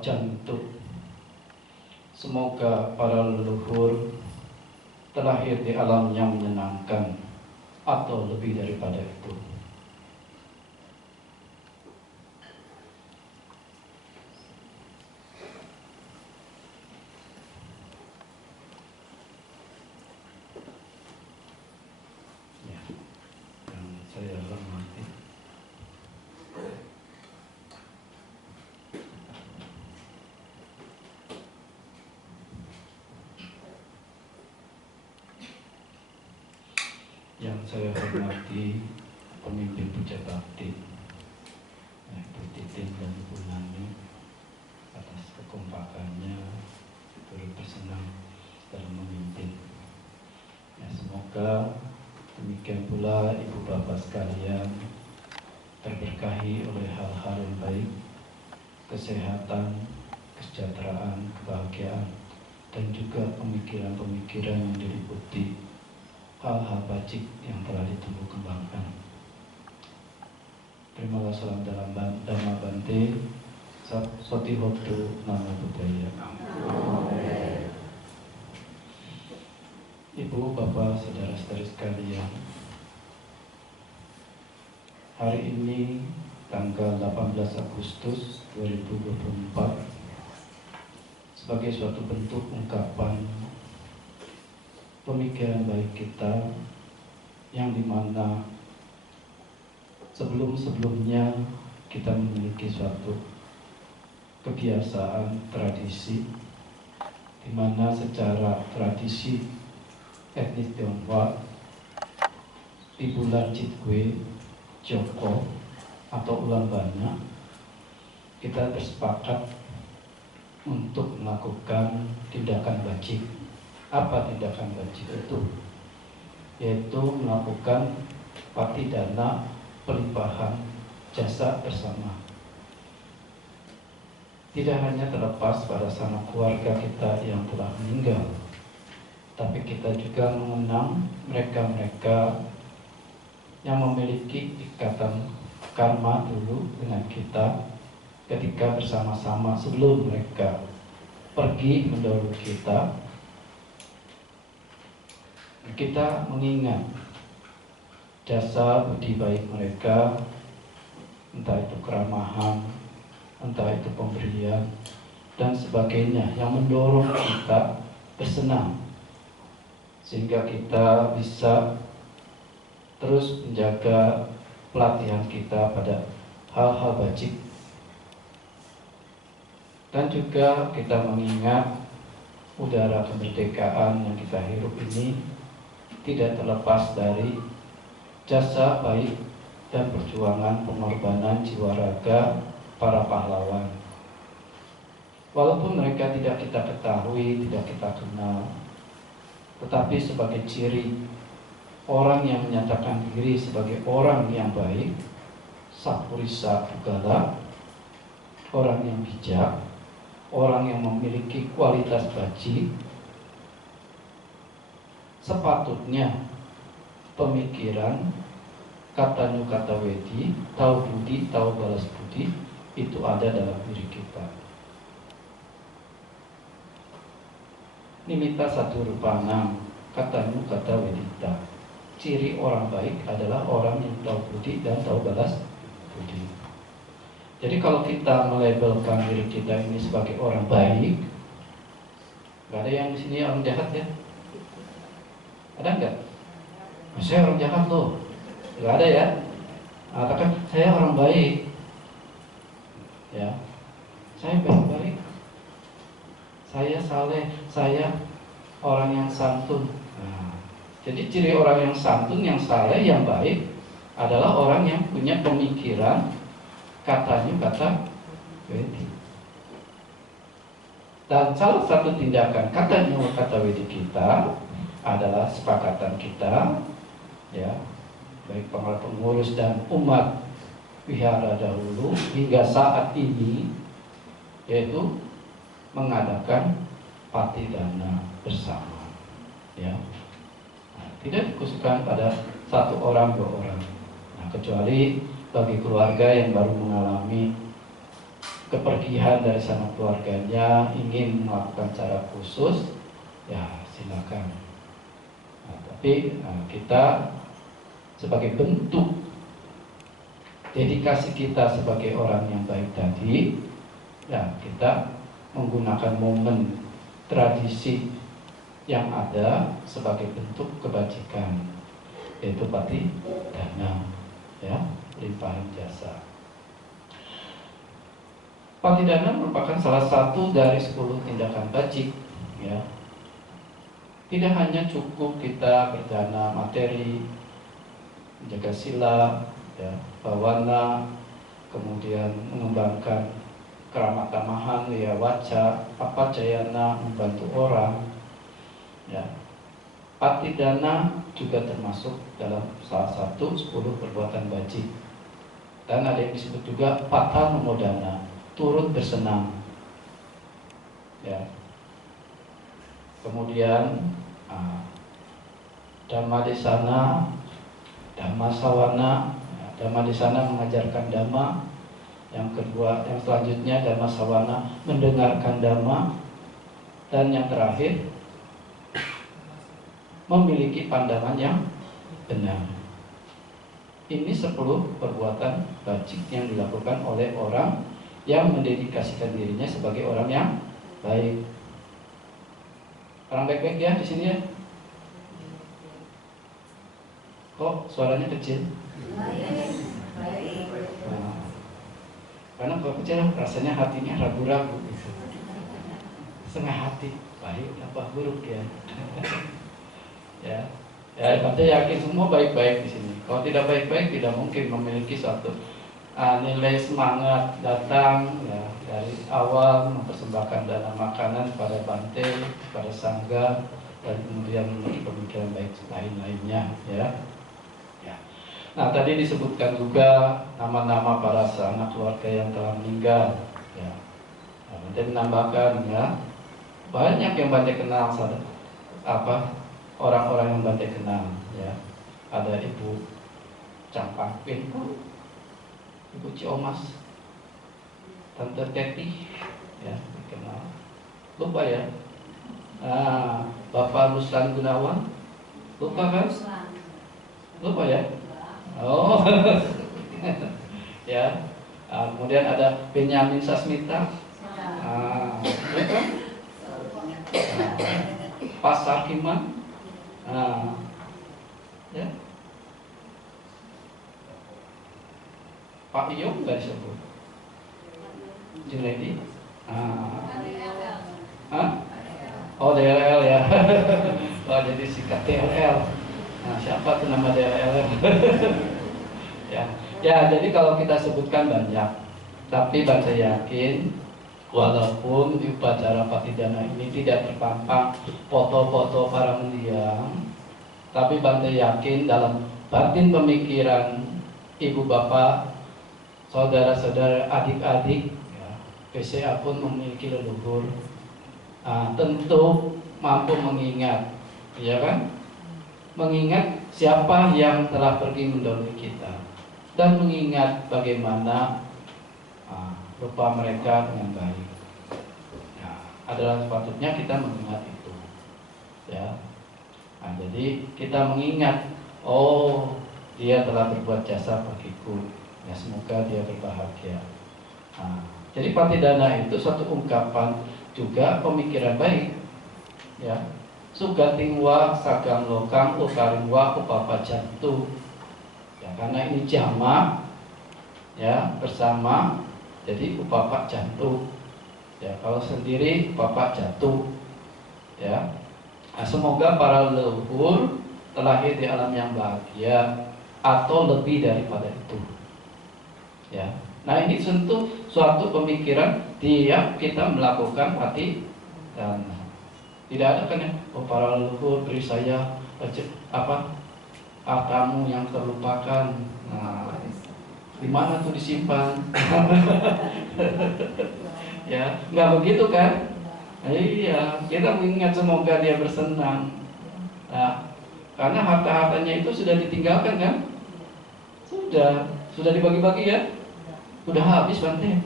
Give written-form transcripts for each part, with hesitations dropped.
jantuk. Semoga para leluhur terlahir di alam yang menyenangkan atau lebih daripada itu. Ya, yang saya hormati. Yang saya hormati pemimpin Puja Bakti, Ibu Titin dan Ibu Nani, atas kekompakannya, turut bersenang dalam memimpin. Ya, semoga demikian pula ibu bapak sekalian terberkahi oleh hal-hal yang baik, kesehatan, kesejahteraan, kebahagiaan, dan juga pemikiran-pemikiran yang diliputi hal-hal bajik yang telah ditumbuh kembangkan. Terimalah salam dalam Dhamma Bante, Soti Hotu Namo Buddhaya. Ibu, bapak, saudara-saudari sekalian, hari ini tanggal 18 Agustus 2024 sebagai suatu bentuk ungkapan pemikiran baik kita yang dimana sebelum-sebelumnya kita memiliki suatu kebiasaan tradisi di mana secara tradisi etnis Tionghoa di bulan Chitwe, Joko atau ulang banyak kita bersepakat untuk melakukan tindakan bajik. Apa tindakan bajik itu? Yaitu melakukan patidana pelimpahan jasa bersama. Tidak hanya terlepas pada sanak keluarga kita yang telah meninggal, tapi kita juga mengenang mereka-mereka yang memiliki ikatan karma dulu dengan kita ketika bersama-sama sebelum mereka pergi mendahului kita. Kita mengingat jasa budi baik mereka, entah itu keramahan, entah itu pemberian, dan sebagainya yang mendorong kita bersenang, sehingga kita bisa terus menjaga pelatihan kita pada hal-hal bajik. Dan juga kita mengingat udara kemerdekaan yang kita hirup ini tidak terlepas dari jasa baik dan perjuangan pengorbanan jiwa raga para pahlawan. Walaupun mereka tidak kita ketahui, tidak kita kenal, tetapi sebagai ciri orang yang menyatakan diri sebagai orang yang baik, Sapurisa Pugala, orang yang bijak, orang yang memiliki kualitas bajik, sepatutnya pemikiran kata nyukata wedi, tahu budi, tahu balas budi itu ada dalam diri kita. Nimitta satu rupanang, kata nyukata wedita. Ciri orang baik adalah orang yang tahu budi dan tahu balas budi. Jadi kalau kita melabelkan diri kita ini sebagai orang baik, nggak ada yang di sini orang jahat ya? Ada nggak? Saya orang jahat loh. Nggak ada ya? Katakan saya orang baik. Ya, saya baik-baik. Saya saleh. Saya orang yang santun. Nah, jadi ciri orang yang santun, yang saleh, yang baik adalah orang yang punya pemikiran katanya kata wedi. Dan salah satu tindakan katanya kata wedi kita adalah sepakatan kita, ya, baik pengurus dan umat wihara dahulu hingga saat ini, yaitu mengadakan patidana bersama, ya. Nah, tidak dikhususkan pada satu orang dua orang, nah, kecuali bagi keluarga yang baru mengalami kepergian dari sana keluarganya, ingin melakukan cara khusus, ya silakan. Tapi kita sebagai bentuk dedikasi kita sebagai orang yang baik tadi, ya kita menggunakan momen tradisi yang ada sebagai bentuk kebajikan, yaitu patidana, ya, limpahan jasa. Patidana merupakan salah satu dari 10 tindakan bajik, ya. Tidak hanya cukup kita berdana materi, menjaga sila, ya, bawana, kemudian mengembangkan keramat tamahan, ya, waca, apa jayana, membantu orang, ya. Patidana juga termasuk dalam salah satu 10 perbuatan bajik. Dan ada yang disebut juga pata memodana, turut bersenam, ya. Kemudian Dhamma Desana, Dhamma Sawana. Dhamma Desana mengajarkan Dhamma. Yang kedua, yang selanjutnya Dhamma Sawana, mendengarkan Dhamma. Dan yang terakhir, memiliki pandangan yang benar. Ini 10 perbuatan bajik yang dilakukan oleh orang yang mendedikasikan dirinya sebagai orang yang baik. Orang baik-baik ya di sini ya. Kok suaranya kecil? Nah, karena kalau kecil rasanya hatinya ragu-ragu gitu. Setengah hati, baik apa buruk ya. Ya, Anda yakin semua baik-baik di sini. Kalau tidak baik-baik, tidak mungkin memiliki suatu nilai semangat datang, ya, dari awal mempersembahkan dana makanan pada bante, pada sangga, dan kemudian memiliki pemikiran baik lain-lainnya, ya. Nah, tadi disebutkan juga nama-nama para sanak keluarga yang telah meninggal, ya. Nanti menambahkan, ya, banyak yang Bante kenal, orang-orang yang Bante kenal, ya. Ada Ibu Campangpin, Ibu Ciomas, Tante Teti, ya, dikenal. Lupa ya. Bapak Ruslan Gunawan, lupa kan? Lupa ya. Oh, ya. Kemudian ada Benyamin Sasmita, Pak Sarkiman, ya. Pak Iyong nggak disebut. Junaidi, oh DLL ya. Oh, jadi sikat DLL. Nah, siapa tuh nama DLL? Ya, jadi kalau kita sebutkan banyak, tapi Bante yakin walaupun di upacara patidana ini tidak terpampang foto-foto para mendiang, tapi Bante yakin dalam batin pemikiran ibu bapak, saudara-saudara, adik-adik, ya, PCA pun memiliki leluhur, tentu mampu mengingat, ya kan? Mengingat siapa yang telah pergi mendahului kita, dan mengingat bagaimana rupa mereka dengan baik. Nah, adalah sepatutnya kita mengingat itu, ya. Nah, jadi kita mengingat, oh, dia telah berbuat jasa bagiku, ya, semoga dia berbahagia. Nah, jadi patidana itu suatu ungkapan juga pemikiran baik, ya. Sugatingwa sagang lokang ukaringwa upapa jantu, ya, karena ini jamak, ya, bersama, jadi upapa jantu, ya, kalau sendiri upapa jatuh, ya. Nah, semoga para leluhur terlahir di alam yang bahagia atau lebih daripada itu, ya. Nah, ini tentu suatu pemikiran tiap kita melakukan patidana. Tidak ada kan ya, oh, para leluhur beri saya hartamu yang terlupakan. Nah, di mana tuh disimpan? Ya, nggak begitu kan? Iya, kita mengingat semoga dia bersenang. Nah, karena harta-hartanya itu sudah ditinggalkan kan? Sudah dibagi-bagi ya? Udah habis Bante.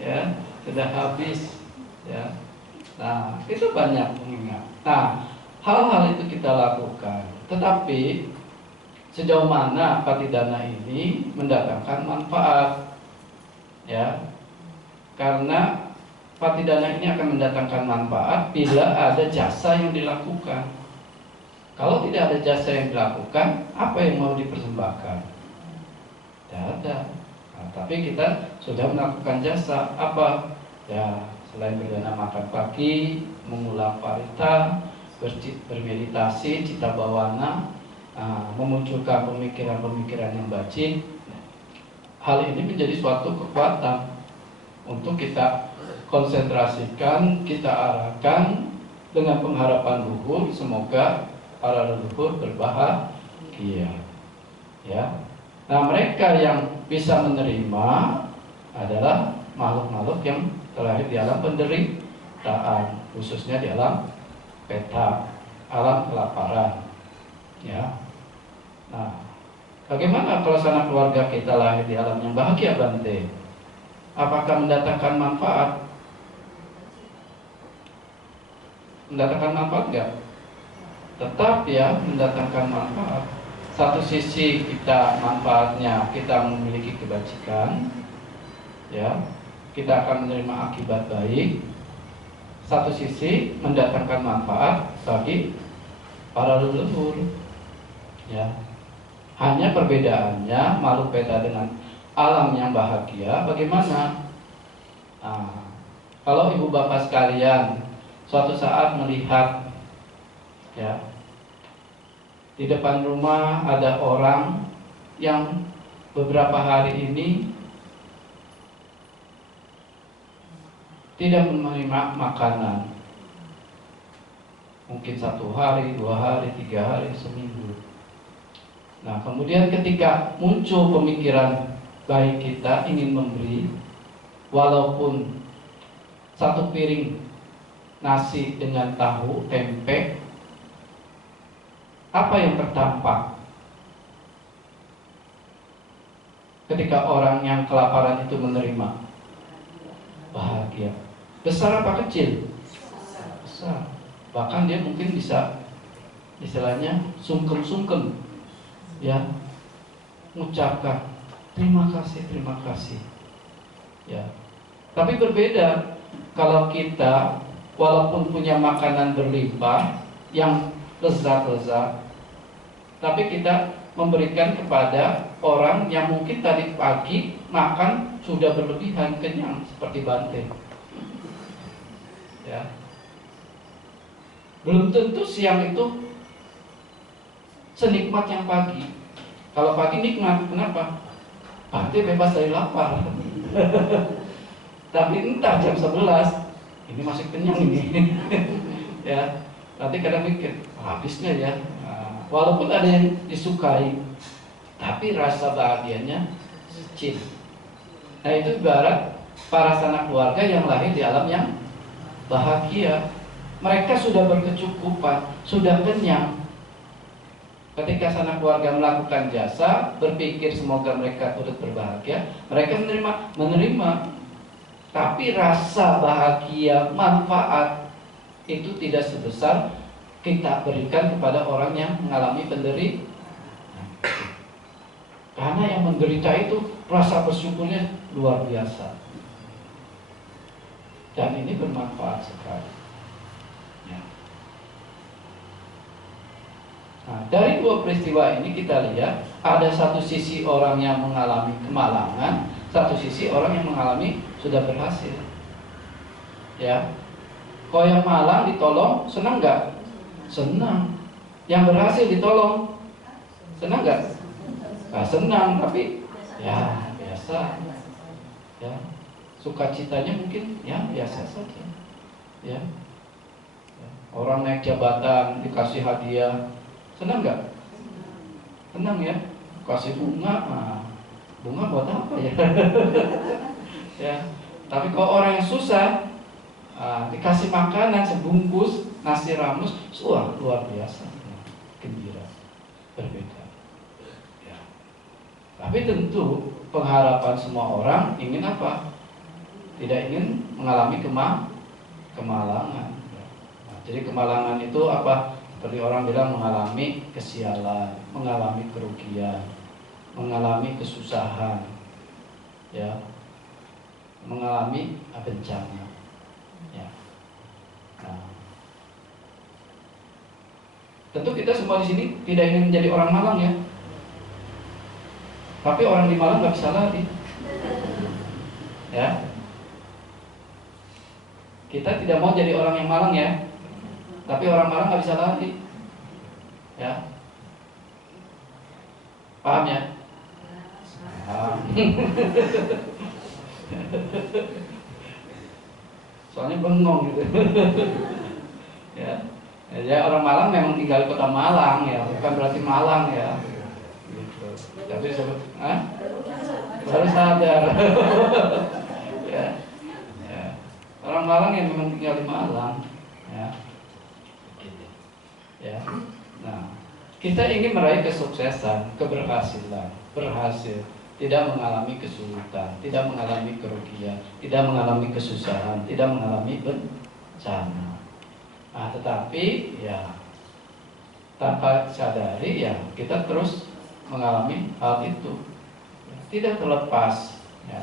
Ya, sudah habis. Ya. Nah, itu banyak mengingat. Nah, hal-hal itu kita lakukan. Tetapi sejauh mana patidana ini mendatangkan manfaat? Ya, karena patidana ini akan mendatangkan manfaat bila ada jasa yang dilakukan. Kalau tidak ada jasa yang dilakukan, apa yang mau dipersembahkan? Tidak ada. Nah, tapi kita sudah melakukan jasa apa? Ya, selain berdana makan pagi, mengulang parita, bermeditasi, cita bawana, memunculkan pemikiran-pemikiran yang baik. Hal ini menjadi suatu kekuatan untuk kita konsentrasikan, kita arahkan dengan pengharapan luhur, semoga para leluhur berbahagia. Ya. Nah, mereka yang bisa menerima adalah makhluk-makhluk yang terlahir di alam penderitaan, khususnya di alam peta, alam kelaparan. Ya. Nah, bagaimana kalau sanak keluarga kita lahir di alam yang bahagia, Bante? Apakah mendatangkan manfaat? Mendatangkan manfaat enggak? Tetap ya, mendatangkan manfaat. Satu sisi kita manfaatnya kita memiliki kebajikan, ya, kita akan menerima akibat baik. Satu sisi mendatangkan manfaat bagi para leluhur, ya. Hanya perbedaannya makhluk peta dengan alam yang bahagia bagaimana? Nah, kalau ibu bapak sekalian suatu saat melihat, ya, di depan rumah ada orang yang beberapa hari ini tidak menerima makanan, mungkin 1 hari, 2 hari, 3 hari, seminggu. Nah, kemudian ketika muncul pemikiran baik kita ingin memberi, walaupun 1 piring nasi dengan tahu, tempe, apa yang tertampak ketika orang yang kelaparan itu menerima? Bahagia. Besar apa kecil? Besar. Bahkan dia mungkin bisa istilahnya sungkem-sungkem, ya, mengucapkan terima kasih, ya. Tapi berbeda kalau kita walaupun punya makanan berlimpah yang lezat-lezat, tapi kita memberikan kepada orang yang mungkin tadi pagi makan sudah berlebihan, kenyang seperti Bante, ya. Belum tentu siang itu senikmat yang pagi. Kalau pagi nikmat, kenapa? Bante bebas dari lapar. Tapi entah jam 11 ini masih kenyang ini. Ya, nanti kadang mikir habisnya ya. Nah, walaupun ada yang disukai, tapi rasa bahagianya kecil. Nah, itu ibarat para sanak keluarga yang lahir di alam yang bahagia. Mereka sudah berkecukupan, sudah kenyang. Ketika sanak keluarga melakukan jasa, berpikir semoga mereka turut berbahagia, mereka menerima. Tapi rasa bahagia, manfaat itu tidak sebesar kita berikan kepada orang yang mengalami penderitaan. Karena yang menderita itu rasa bersyukurnya luar biasa. Dan ini bermanfaat sekali. Ya. Nah, dari 2 peristiwa ini kita lihat ada satu sisi orang yang mengalami kemalangan, satu sisi orang yang mengalami sudah berhasil. Ya, kalau yang malang ditolong senang nggak? Senang. Yang berhasil ditolong senang nggak? Nggak senang, tapi ya biasa. Ya, sukacitanya mungkin ya biasa saja. Ya, orang naik jabatan dikasih hadiah, senang nggak? Senang ya. Kasih bunga, bunga buat apa ya? Ya. Tapi kalau orang yang susah, dikasih makanan sebungkus nasi ramus, luar biasa, gembira, berbeda. Ya. Tapi tentu pengharapan semua orang ingin apa? Tidak ingin mengalami kemalangan. Nah, jadi kemalangan itu apa? Seperti orang bilang mengalami kesialan, mengalami kerugian, mengalami kesusahan, ya, mengalami bencana. Ya. Nah, tentu kita semua di sini tidak ingin menjadi orang malang ya. Tapi orang di Malang nggak bisa lari. Ya. Kita tidak mau jadi orang yang malang ya. Tapi orang malang nggak bisa lari. Ya. Paham ya? Paham. Soalnya bengong gitu. Ya. Ya, orang Malang memang tinggal di kota Malang ya, bukan berarti Malang ya. Gitu. Tapi baru sadar. Ya. Ya. Orang Malang yang memang tinggal di Malang, ya. Ya. Nah, kita ingin meraih kesuksesan, keberhasilan, berhasil, tidak mengalami kesulitan, tidak mengalami kerugian, tidak mengalami kesusahan, tidak mengalami bencana. Nah, tetapi ya tanpa sadari ya kita terus mengalami hal itu, tidak terlepas, ya,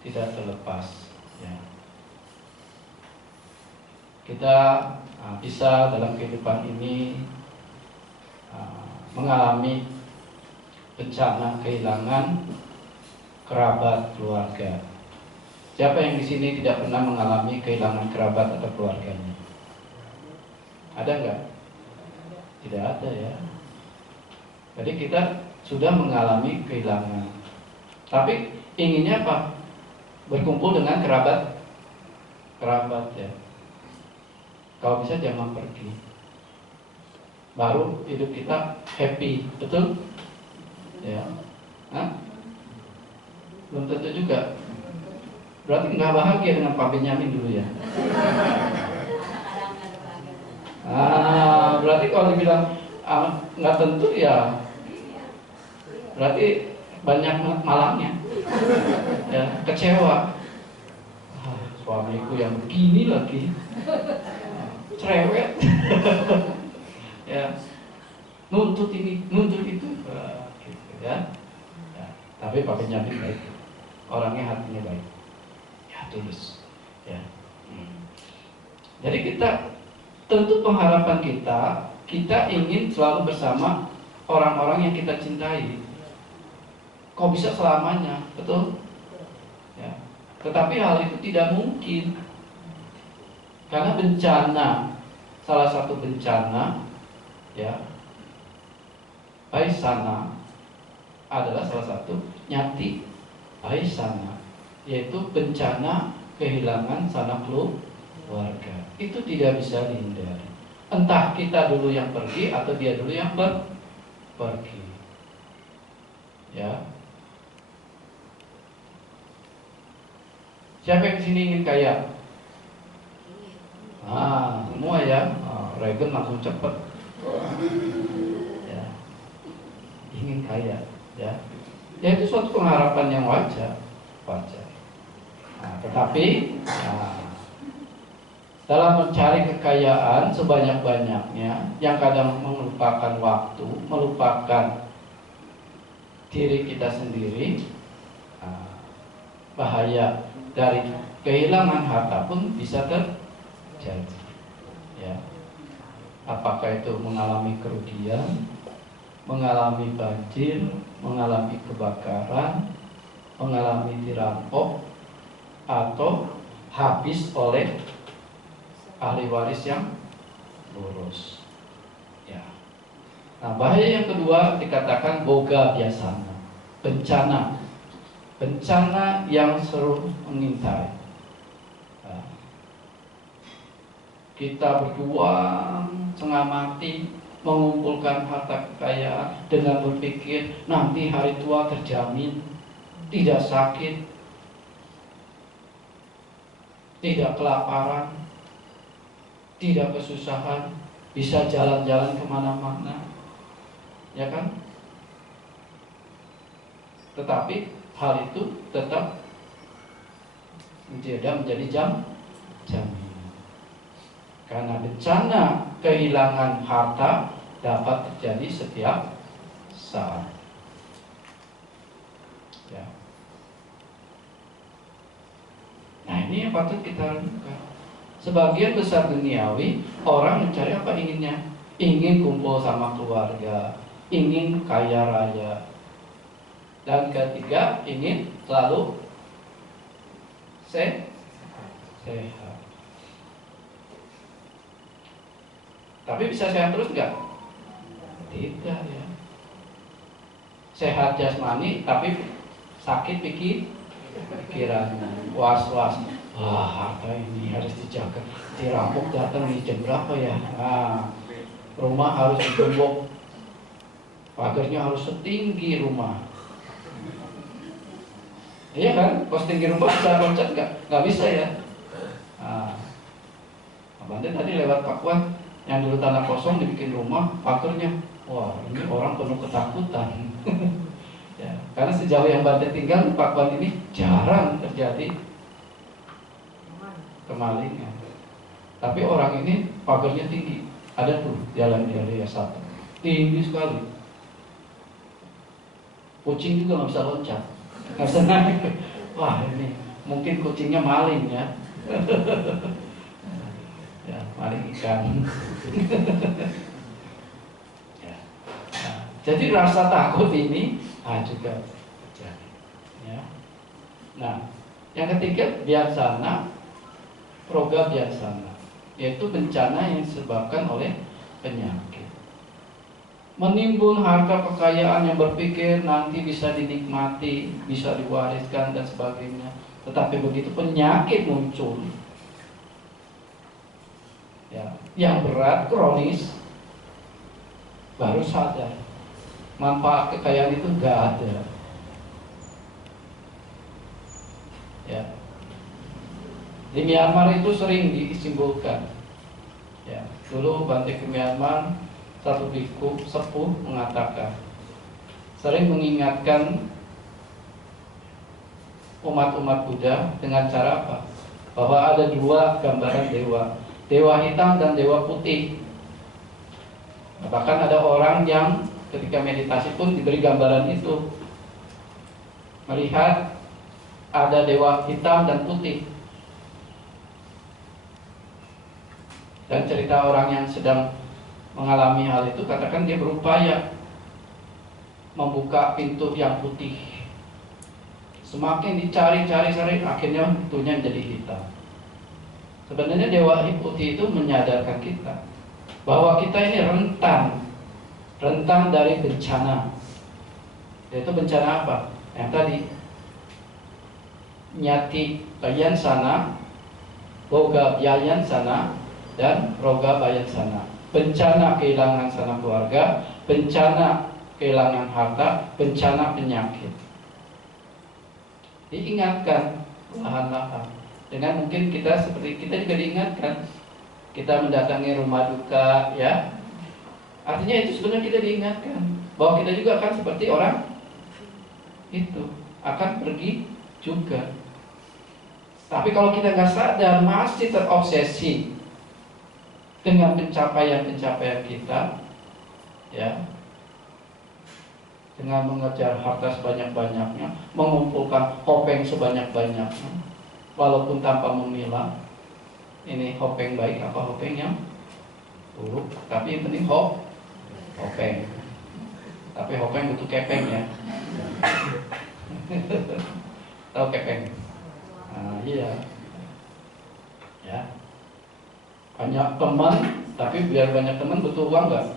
tidak terlepas, ya. Kita bisa dalam kehidupan ini mengalami bencana kehilangan kerabat keluarga. Siapa yang di sini tidak pernah mengalami kehilangan kerabat atau keluarganya? Ada nggak? Tidak ada ya. Jadi kita sudah mengalami kehilangan. Tapi inginnya apa? Berkumpul dengan kerabat ya. Kalau bisa jangan pergi. Baru hidup kita happy, betul? Ya. Belum tentu juga. Berarti nggak bahagia dengan Pak Benyamin dulu ya. Berarti kalau dibilang nggak tentu ya, berarti banyak malangnya, ya, kecewa. Suamiku yang begini lagi, cerewet, ya, nuntut ini, nuntut itu, gitu, ya. Tapi Pak Benyamin baik, orangnya hatinya baik, ya, tulus, ya. Jadi kita tentu pengharapan kita ingin selalu bersama orang-orang yang kita cintai. Kok bisa selamanya, betul? Ya. Tetapi hal itu tidak mungkin. Karena bencana, salah satu bencana, ya, Baisana adalah salah satu nyati Baisana, yaitu bencana kehilangan sanak keluarga. Itu tidak bisa dihindari. Entah kita dulu yang pergi atau dia dulu yang pergi. Ya. Siapa yang sini ingin kaya? Semua ya. Reagan langsung cepet. Ya. Ingin kaya, ya. Ya itu suatu pengharapan yang wajar. Tetapi dalam mencari kekayaan sebanyak-banyaknya yang kadang melupakan waktu, melupakan diri kita sendiri, bahaya dari kehilangan harta pun bisa terjadi. Ya. Apakah itu mengalami kerugian, mengalami banjir, mengalami kebakaran, mengalami dirampok, atau habis oleh ahli waris yang lurus. Ya. Nah, bahaya yang kedua dikatakan boga biasana, bencana yang seru mengintai. Nah, kita berjuang setengah mati mengumpulkan harta kekayaan dengan berpikir nanti hari tua terjamin, tidak sakit, tidak kelaparan, tidak kesusahan, bisa jalan-jalan kemana-mana, ya kan? Tetapi hal itu tetap tidak menjadi jaminan. Karena bencana kehilangan harta dapat terjadi setiap saat. Ya. Nah, ini yang patut kita renungkan. Sebagian besar duniawi, orang mencari apa inginnya? Ingin kumpul sama keluarga, ingin kaya raya, dan ketiga ingin selalu sehat. Tapi bisa sehat terus enggak? Tidak ya. Sehat jasmani tapi sakit pikirannya, was-was. Wah, harta ini harus dijaga. Dirampok datang di jam berapa ya? Nah, rumah harus digembok, pagarnya harus setinggi rumah. Iya kan? Kalau setinggi rumah bisa loncat nggak bisa ya. Nah, Bante tadi lewat Pak Wan yang dulu tanah kosong dibikin rumah, pagarnya. Wah, ini orang penuh ketakutan. Ya, karena sejauh yang Bante tinggal Pak Wan ini jarang terjadi kemalingan. Tapi orang ini pagarnya tinggi. Ada tuh jalan di area 1 tinggi sekali. Kucing juga nggak bisa loncat, nggak bisa naik. Wah, ini mungkin kucingnya maling ya. Ya, maling ikan. Ya. Nah, jadi rasa takut ini juga terjadi. Ya. Nah, yang ketiga biasana, roga biasana, yaitu bencana yang disebabkan oleh penyakit. Menimbun harta kekayaan yang berpikir nanti bisa dinikmati, bisa diwariskan dan sebagainya. Tetapi begitu penyakit muncul, ya, yang berat, kronis, baru sadar manfaat kekayaan itu gak ada. Ya. Di Myanmar itu sering disimpulkan. Ya, dulu Bante ke Myanmar, satu biku sepuh mengatakan, sering mengingatkan umat-umat Buddha dengan cara apa? Bahwa ada dua gambaran dewa, dewa hitam dan dewa putih. Bahkan ada orang yang ketika meditasi pun diberi gambaran itu, melihat ada dewa hitam dan putih. Dan cerita orang yang sedang mengalami hal itu, katakan dia berupaya membuka pintu yang putih. Semakin dicari-cari, akhirnya pintunya menjadi hitam. Sebenarnya dewa putih itu menyadarkan kita bahwa kita ini rentan dari bencana. Yaitu bencana apa? Yang tadi, nyati bayan sana, boga bayan sana, dan roga bayan sana. Bencana kehilangan sanak keluarga, bencana kehilangan harta, bencana penyakit. Diingatkan perlahan-lahan. Dengan mungkin kita seperti kita juga diingatkan, kita mendatangi rumah duka, ya. Artinya itu sebenarnya kita diingatkan bahwa kita juga akan seperti orang itu, akan pergi juga. Tapi kalau kita nggak sadar, masih terobsesi dengan pencapaian-pencapaian kita, ya, dengan mengejar harta sebanyak-banyaknya, mengumpulkan hopeng sebanyak-banyaknya, walaupun tanpa memilah ini hopeng baik apa hopeng yang buruk, tapi yang penting hopeng. Tapi hopeng butuh kepeng ya. Tahu kepeng? Nah, iya. Ya. Banyak teman, tapi biar banyak teman butuh uang nggak?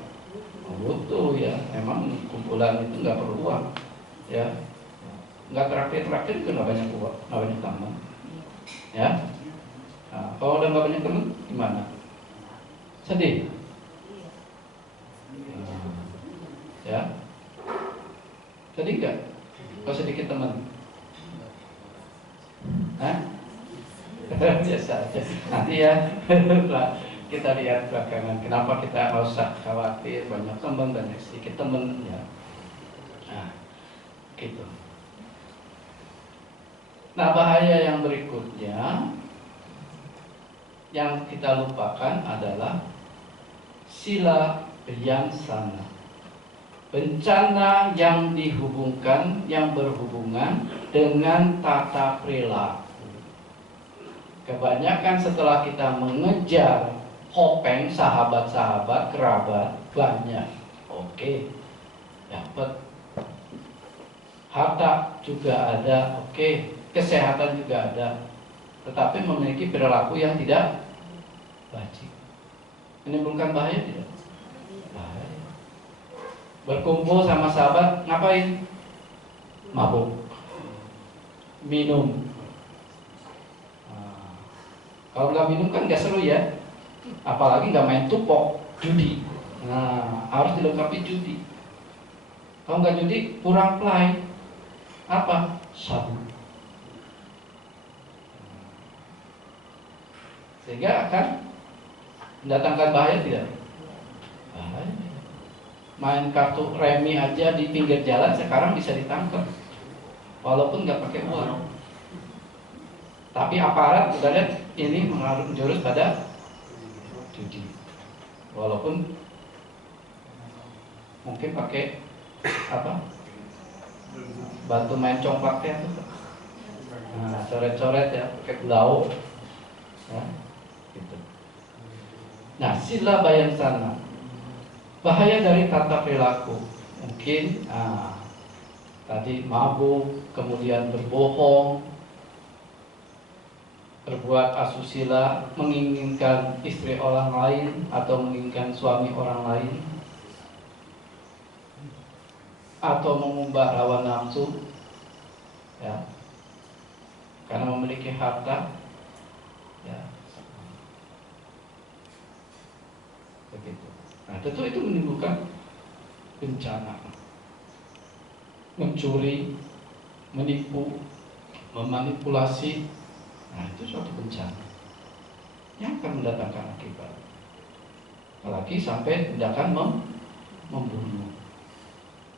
Butuh ya. Emang kumpulan itu nggak perlu uang, ya. Nggak traktir juga nggak banyak uang, nggak banyak teman, ya. Nah, kalau udah nggak banyak teman, gimana? Sedih, ya. Sedih nggak? Kalau sedikit teman, biasa aja. Nanti ya kita lihat belakangan. Kenapa kita nggak usah khawatir banyak teman, banyak sedikit teman, ya. Nah, gitu. Nah, bahaya yang berikutnya yang kita lupakan adalah sila yansana. Bencana yang dihubungkan, yang berhubungan dengan tata perilaku. Kebanyakan setelah kita mengejar hopeng, sahabat-sahabat, kerabat, banyak. Oke, dapat. Harta juga ada, oke. Kesehatan juga ada. Tetapi memiliki perilaku yang tidak wajib. Menimbulkan bahaya tidak? Bahaya. Berkumpul sama sahabat, ngapain? Mabuk. Minum. Nah, kalau nggak minum kan nggak seru ya. Apalagi nggak main tupok, judi. Nah, harus dilengkapi judi. Kalau nggak judi, kurang play. Apa? Sabu. Sehingga akan mendatangkan bahaya tidak? Bahaya. Main kartu remi aja di pinggir jalan sekarang bisa ditangkap, walaupun nggak pakai uang. Tapi aparat udah lihat ini menjurus pada judi, walaupun mungkin pakai apa? Bantu main congklaknya tuh. Nah, coret-coret ya, pakai blau. Ya, gitu. Nah, sila bayansana. Bahaya dari tata perilaku. Mungkin tadi mabuk, kemudian berbohong, berbuat asusila, menginginkan istri orang lain atau menginginkan suami orang lain, atau mengumbar hawa nafsu, ya, karena memiliki harta, ya, begitu. Nah, tentu itu menimbulkan bencana, mencuri, menipu, memanipulasi. Nah, itu suatu bencana yang akan mendatangkan akibat. Apalagi sampai tindakan membunuh,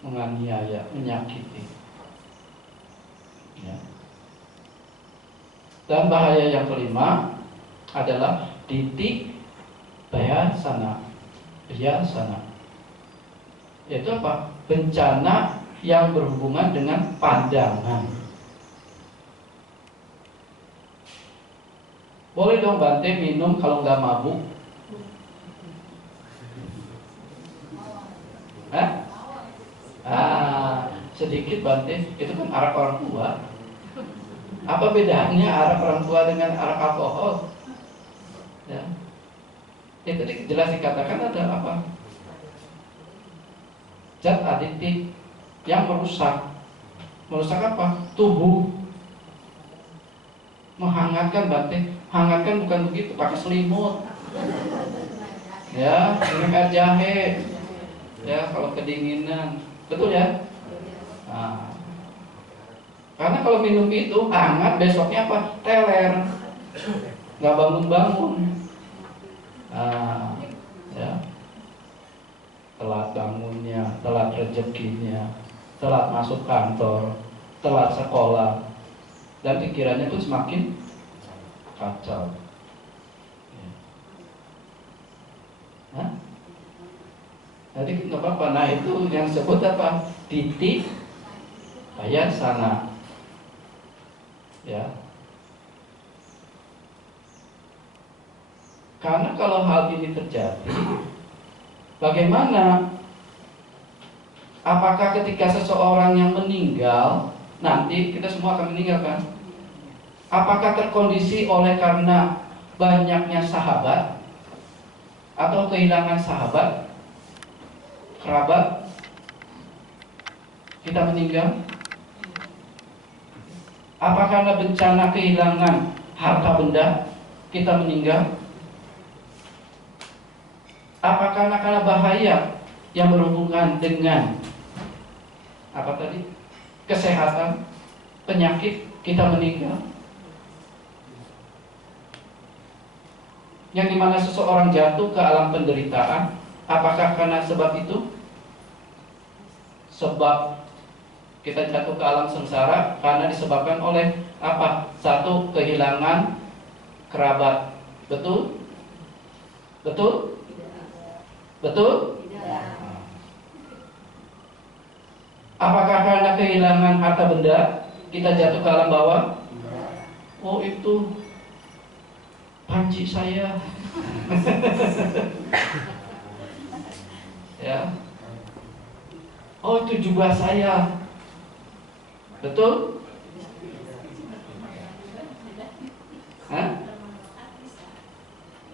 menganiaya, menyakiti. Ya. Dan bahaya yang kelima adalah titik bayasana. Bayasana. Yaitu apa? Bencana yang berhubungan dengan pandangan. Boleh dong Bante minum kalau nggak mabuk? Sedikit Bante, itu kan arak orang tua. Apa bedanya arak orang tua dengan arak alkohol? Ya. Itu jelas dikatakan ada apa? Zat adiktif yang merusak. Merusak apa? Tubuh. Menghangatkan Bante. Hangatkan bukan begitu, pakai selimut. Ya, minum air jahe. Ya, kalau kedinginan. Betul ya? Nah, karena kalau minum itu hangat, besoknya apa? Teler, nggak bangun-bangun. Nah, ya, telat bangunnya, telat rezekinya, telat masuk kantor, telat sekolah, dan pikirannya tuh semakin kacau. Ya. Hah? Jadi nggak apa-apa. Nah, itu yang disebut apa? Titik bayasana. Ya. Karena kalau hal ini terjadi, bagaimana? Apakah ketika seseorang yang meninggal, nanti kita semua akan meninggal kan? Apakah terkondisi oleh karena banyaknya sahabat atau kehilangan sahabat, kerabat, kita meninggal? Apakah karena bencana kehilangan harta benda kita meninggal? Apakah karena bahaya yang berhubungan dengan apa tadi? Kesehatan, penyakit kita meninggal? Yang dimana seseorang jatuh ke alam penderitaan, apakah karena sebab itu? Sebab kita jatuh ke alam sengsara karena disebabkan oleh apa? Satu, kehilangan kerabat. Betul? Betul? Betul? Apakah karena kehilangan harta benda kita jatuh ke alam bawah? Oh, itu panci saya. Ya. Oh, itu jubah saya. Betul? Hah?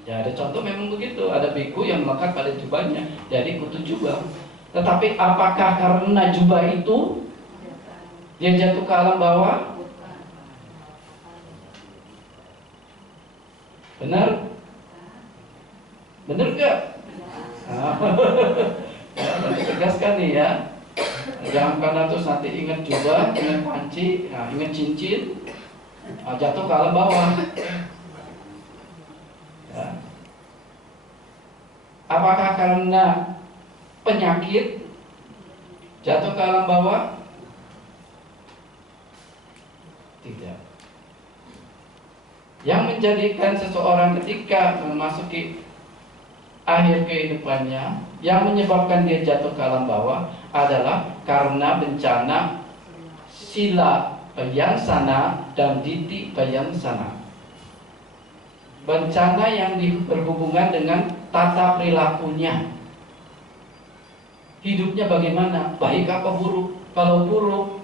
Ya, ada contoh memang begitu. Ada biku yang melekat pada jubahnya, jadi kutu jubah. Tetapi apakah karena jubah itu dia jatuh ke alam bawah? Benar? Benar gak? Nanti tegaskan nih ya. Jangan karena terus nanti ingat jubah, ingat panci, ingat cincin, jatuh ke alam bawah. Ya. Apakah karena penyakit jatuh ke alam bawah? Tidak. Yang menjadikan seseorang ketika memasuki akhir kehidupannya, yang menyebabkan dia jatuh ke alam bawah adalah karena bencana sila bayansana dan diti bayansana. Bencana yang berhubungan dengan tata perilakunya. Hidupnya bagaimana? Baik apa buruk? Kalau buruk,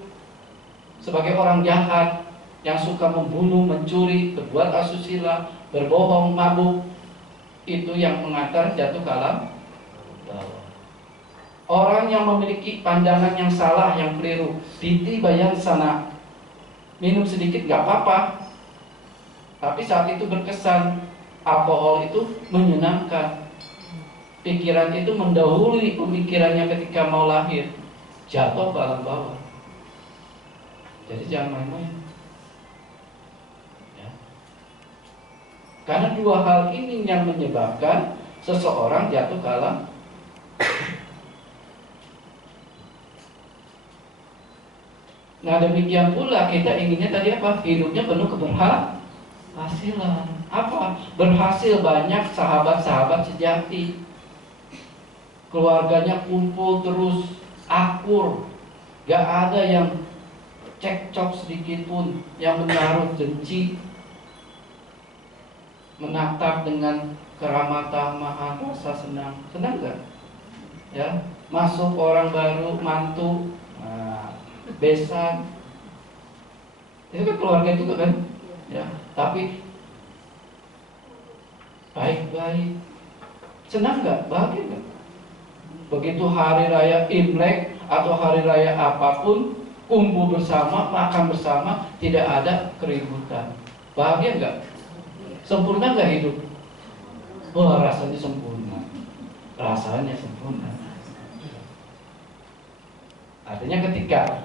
sebagai orang jahat yang suka membunuh, mencuri, berbuat asusila, berbohong, mabuk, itu yang mengantar jatuh ke alam bawah. Orang yang memiliki pandangan yang salah, yang keliru, diti bayansana, minum sedikit gak apa-apa, tapi saat itu berkesan. Alkohol itu menyenangkan. Pikiran itu mendahului pemikirannya ketika mau lahir, jatuh ke alam bawah. Jadi jangan main-main ya. Karena dua hal ini yang menyebabkan seseorang jatuh ke alam. Nah, demikian pula kita inginnya tadi apa? Hidupnya penuh keberhasilan. Apa? Berhasil, banyak sahabat-sahabat sejati, keluarganya kumpul terus, akur, gak ada yang cekcok sedikit pun, yang menaruh dengki, menatap dengan keramah tamahan, rasa senang. Senang gak? Ya, masuk orang baru, mantu, besan, itu kan keluarga juga kan? Ya, tapi baik-baik, senang gak? Bahagia gak? Begitu hari raya Imlek atau hari raya apapun, kumpul bersama, makan bersama, tidak ada keributan. Bahagia nggak? Sempurna nggak hidup? Wah, rasanya sempurna. Rasanya sempurna. Artinya ketika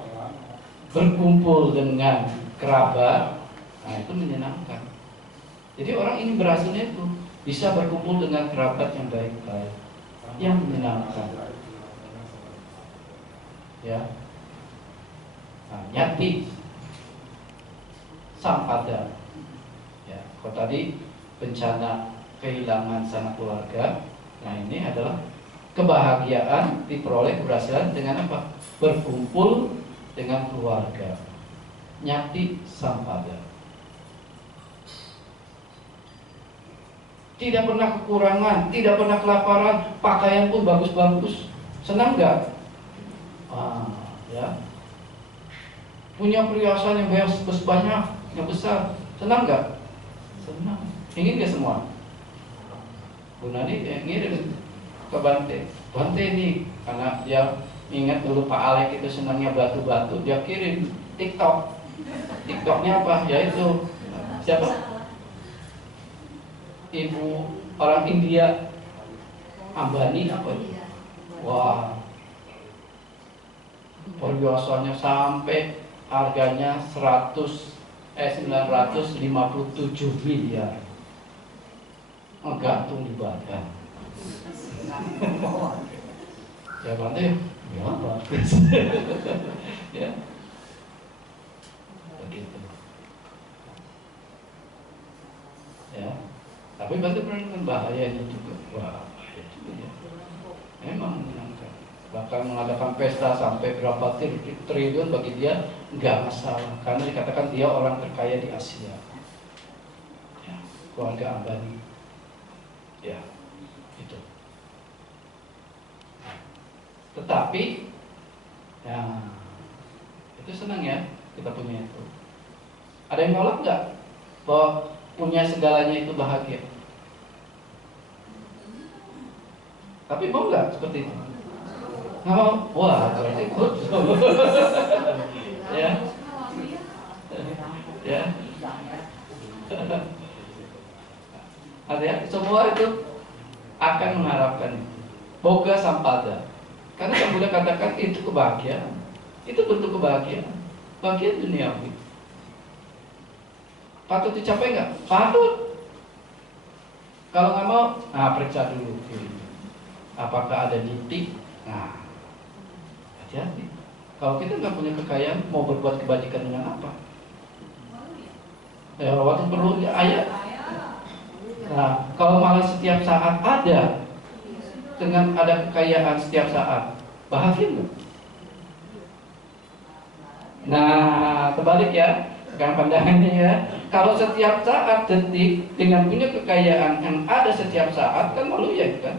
berkumpul dengan kerabat, nah itu menyenangkan. Jadi orang ini berhasilnya itu bisa berkumpul dengan kerabat yang baik-baik, yang menyenangkan. Ya. Nah, nyati sampada. Ya, kalau tadi bencana kehilangan sanak keluarga, nah ini adalah kebahagiaan diperoleh keberhasilan dengan apa? Berkumpul dengan keluarga. Nyati sampada. Tidak pernah kekurangan, tidak pernah kelaparan, pakaian pun bagus-bagus. Senang nggak? Ya. Punya perhiasan yang banyak, yang besar. Senang nggak? Senang. Ingin nggak semua? Bu Nani ngirim ke Bante. Bante ini karena dia ingat dulu Pak Alek itu senangnya batu-batu, dia kirim TikTok. TikToknya apa? Yaitu siapa? Ibu orang India, Ambani apa? Wah, perhiasannya sampai harganya 957 miliar, menggantung di badan. Ya Bante, ya bagus. Ya, begitu. Tapi bagaimana bahayanya juga? Wah, bahaya juga ya. Memang menyenangkan. Bahkan mengadakan pesta sampai berapa triliun bagi dia nggak masalah, karena dikatakan dia orang terkaya di Asia. Ya, keluarga Ambani. Ya, itu. Tetapi, ya, itu senang ya kita punya itu. Ada yang nolak nggak bahwa punya segalanya itu bahagia? Tapi mau nggak seperti itu? Nggak mau? Wah, berarti good. Ya, ya. Artinya semua itu akan mengharapkan boga sampada. Karena yang Buddha katakan itu kebahagiaan, itu bentuk kebahagiaan, bahagia duniawi. Patut dicapai nggak? Patut. Kalau nggak mau, nah periksa dulu. Apakah ada titik? Nah, hati-hati. Kalau kita nggak punya kekayaan, mau berbuat kebajikan dengan apa? Ya, waktu perlu ayat. Nah, kalau malah setiap saat ada, dengan ada kekayaan setiap saat, bahagia nggak? Nah, terbalik ya, sekarang pandangannya ya. Kalau setiap saat detik dengan punya kekayaan yang ada setiap saat, kan malu ya kan?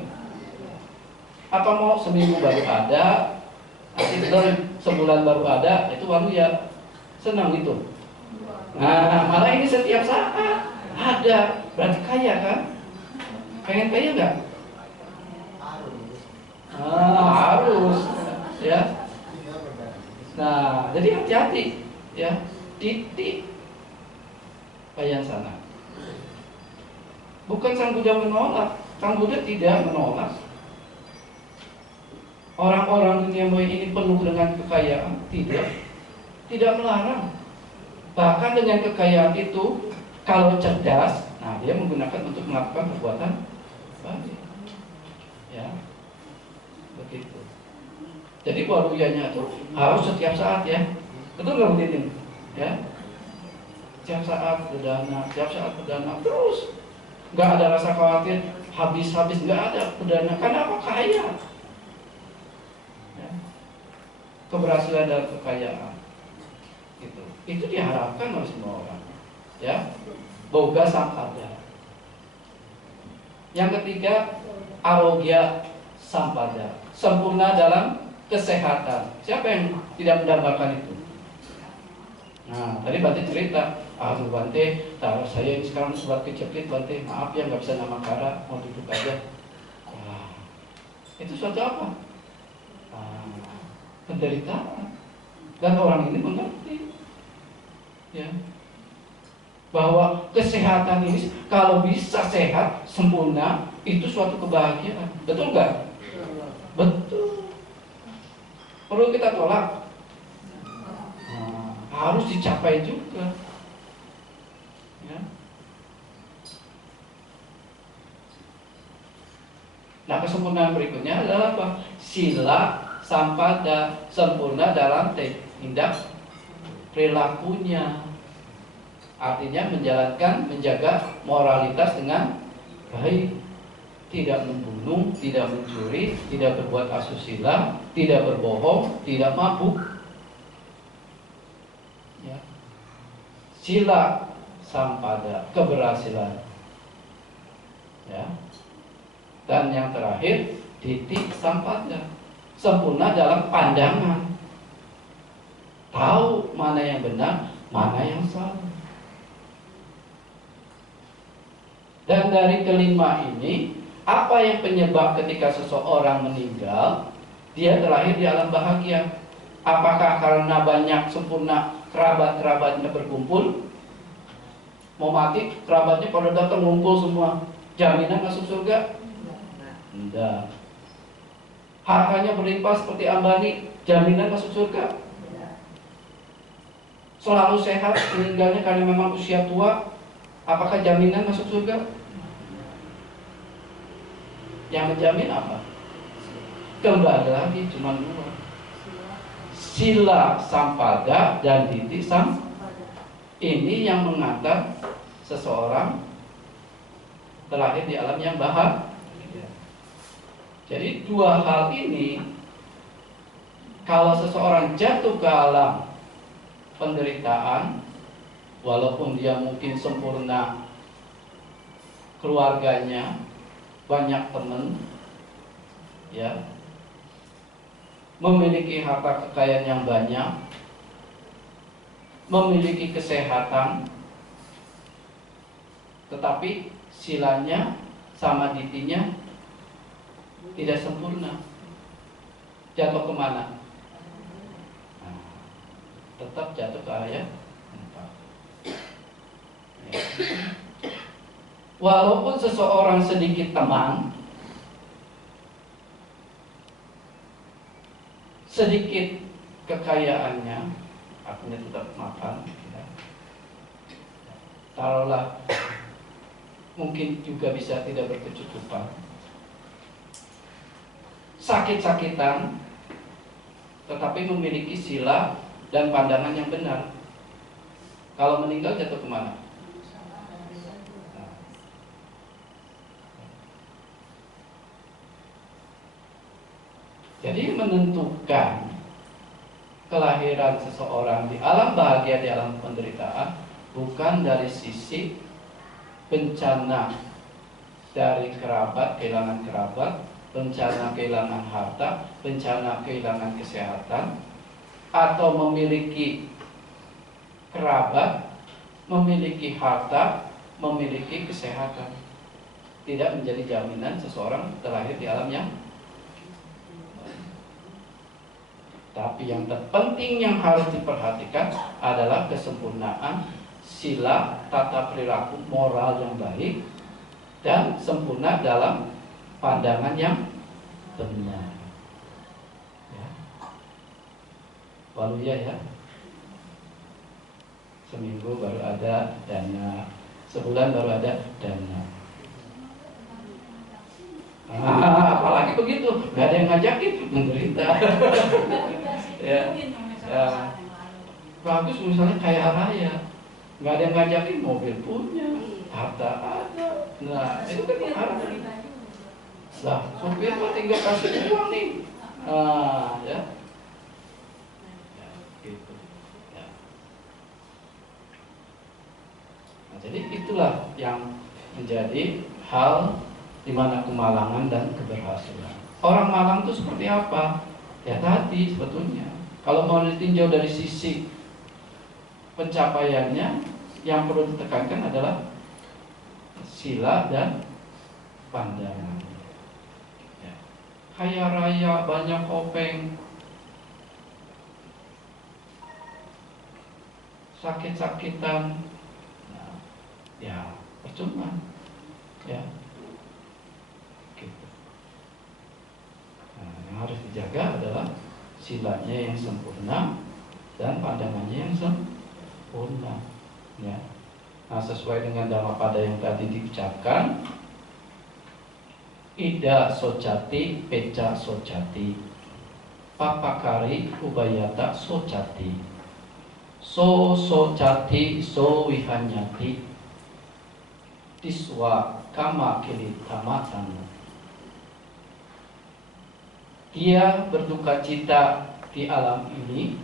Apa mau seminggu baru ada, sebulan baru ada, itu malu ya, senang gitu. Nah, malah ini setiap saat ada, berarti kaya kan? Pengen kaya nggak? Harus, ya. Nah, jadi hati-hati, ya. Titik bayan sana. Bukan Sang Buddha menolak, Sang Buddha tidak menolak. Orang-orang dunia maya ini penuh dengan kekayaan, tidak melarang. Bahkan dengan kekayaan itu, kalau cerdas, nah dia menggunakan untuk melakukan perbuatan baik, ya. Begitu. Jadi waluyanya itu harus setiap saat ya. Betul nggak begitu? Ya. Setiap saat berdana, terus. Nggak ada rasa khawatir habis-habis, nggak ada berdana. Karena apa? Kaya. Ya. Keberhasilan dan kekayaan. Gitu. Itu diharapkan oleh semua orang. Ya. Boga sampada. Yang ketiga, arogya sampada. Sempurna dalam kesehatan. Siapa yang tidak mendapatkan itu? Nah, tadi Bante cerita, aduh Bante, saya ini sekarang surat kejepit Bante, maaf ya nggak bisa nama Kara, mau duduk aja. Wah, itu suatu apa? Penderitaan. Dan orang ini mengerti, ya, bahwa kesehatan ini kalau bisa sehat, sempurna, itu suatu kebahagiaan. Betul nggak? Betul. Perlu kita tolak? Nah, harus dicapai juga. Ya. Nah, kesempurnaan berikutnya adalah apa? Sila sampada, sempurna dalam tindak perilakunya. Artinya menjaga moralitas dengan baik. Tidak membunuh, tidak mencuri, tidak berbuat asusila, tidak berbohong, tidak mabuk. Ya. Sila sampada, keberhasilan. Ya. Dan yang terakhir, titik sampada, sempurna dalam pandangan. Tahu mana yang benar, mana yang salah. Dan dari kelima ini, apa yang penyebab ketika seseorang meninggal, dia terlahir di alam bahagia? Apakah karena banyak sempurna kerabat-kerabatnya berkumpul? Mau mati, kerabatnya pada datang ngumpul semua, jaminan masuk surga? Tidak. Hartanya berlimpah seperti Ambani, jaminan masuk surga? Selalu sehat, meninggalnya karena memang usia tua, apakah jaminan masuk surga? Yang menjamin apa? Kembali lagi cuma dua, sila sampada dan titik sam. Ini yang mengantar seseorang terlahir di alam yang bahagia. Jadi dua hal ini, kalau seseorang jatuh ke alam penderitaan, walaupun dia mungkin sempurna keluarganya, banyak teman, ya, memiliki harta kekayaan yang banyak, memiliki kesehatan, tetapi silanya sama ditinya tidak sempurna, jatuh kemana? Nah, tetap jatuh ke ayat 4. Ya. Walaupun seseorang sedikit teman, sedikit kekayaannya, artinya tetap makan, ya. Taruhlah mungkin juga bisa tidak berkecukupan, sakit-sakitan, tetapi memiliki sila dan pandangan yang benar. Kalau meninggal jatuh kemana? Jadi menentukan kelahiran seseorang di alam bahagia, di alam penderitaan, bukan dari sisi bencana dari kerabat, kehilangan kerabat, bencana kehilangan harta, bencana kehilangan kesehatan, atau memiliki kerabat, memiliki harta, memiliki kesehatan. Tidak menjadi jaminan seseorang terlahir di alam yang. Tapi yang terpenting yang harus diperhatikan adalah kesempurnaan sila tata perilaku moral yang baik dan sempurna dalam pandangan yang benar. Ya. Waluya ya. Seminggu baru ada dana, sebulan baru ada dana. Apalagi begitu, nggak ada yang ngajakin, menderita. Ya, bagus misalnya kaya raya, nggak ada yang ngajakin, mobil punya, harta ada. Nah itu kan harta. Lah, supir mah tinggal kasih uang nih. Ya. Ya, gitu. Ya. Nah, jadi itulah yang menjadi hal di mana kemalangan dan keberhasilan. Orang malang itu seperti apa? Ya tadi sebetulnya, kalau mau ditinjau dari sisi pencapaiannya, yang perlu ditekankan adalah sila dan pandangan. Ya. Kaya raya, banyak kopeng, sakit-sakitan, nah, ya percuma, ya. Gitu. Nah, yang harus dijaga adalah silanya yang sempurna dan pandangannya yang sempurna. Ya. Nah, sesuai dengan Dhammapada yang tadi diucapkan, Ida socati, peca socati, papakari ubayata socati, so socati, so wihanyati, tiswa kama kilitamatana. Dia berduka cita di alam ini,